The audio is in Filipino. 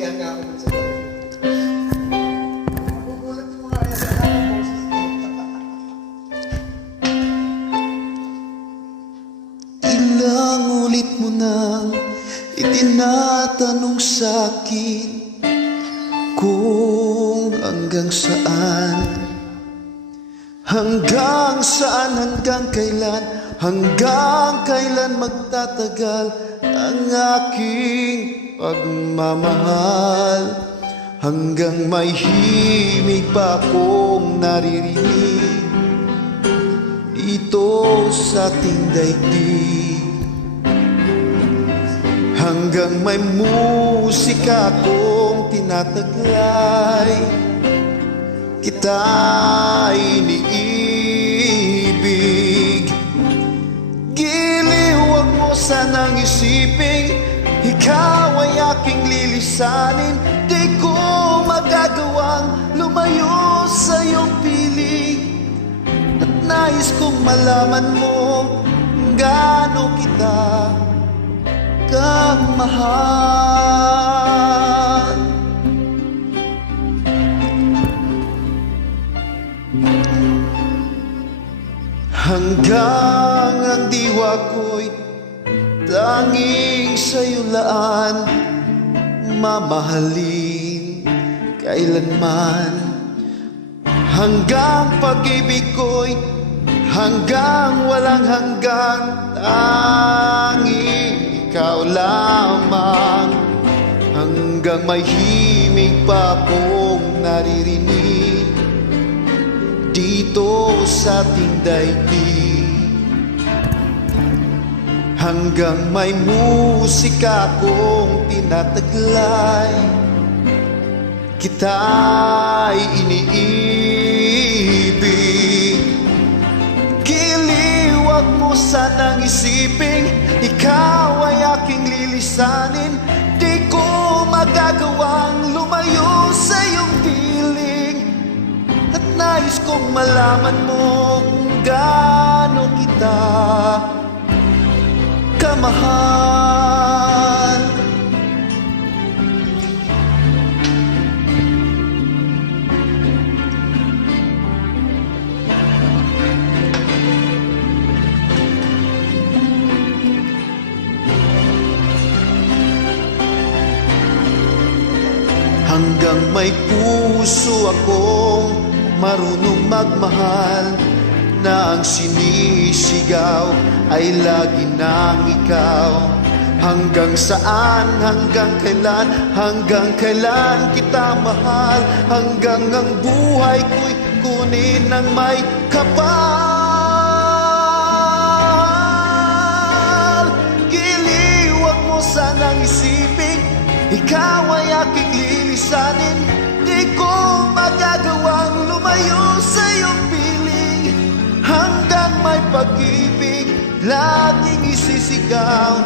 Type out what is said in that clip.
nagsiyahan nga ako sa gabi. Nagugulat yung mga kaya sa aking boses ko. Ilang ulit mo nang itinatanong sa'kin kung hanggang saan, hanggang saan, hanggang kailan magtatagal ang aking pagmamahal, hanggang may himig pa akong naririnig dito sa ating daigdig, hanggang may musika akong tinataglay, kita iniibig. Giliw, wag mo sanang isiping ikaw ay aking lilisanin. Di ko magagawang lumayo sa iyong piling, at nais kong malaman mo gaano kita kamahal. Hanggang ang diwa ko'y tanging sa'yo laan, mamahalin kailanman. Hanggang pag-ibig ko'y hanggang walang hanggan, tanging ikaw lamang. Hanggang may himig pa akong naririnig dito sa ating daigdig, hanggang may musika akong tinataglay, kita'y iniibig. Giliw, wag mo sanang isiping ikaw ay aking lilisanin. Di ko magagawang lumayo sa iyong piling, at nais kong malaman mo kung gaano kita kamahal. Hanggang may puso akong marunong magmahal, na ang sinisigaw ay lagi nang ikaw. Hanggang saan, hanggang kailan kita mahal, hanggang ang buhay ko'y kunin ng may kapal. Giliw, wag mo sanang isipin ikaw ay aking lilisanin. Di ko magagawang lumayo sa iyong piling, hanggang may pag-ibig laging isisigaw,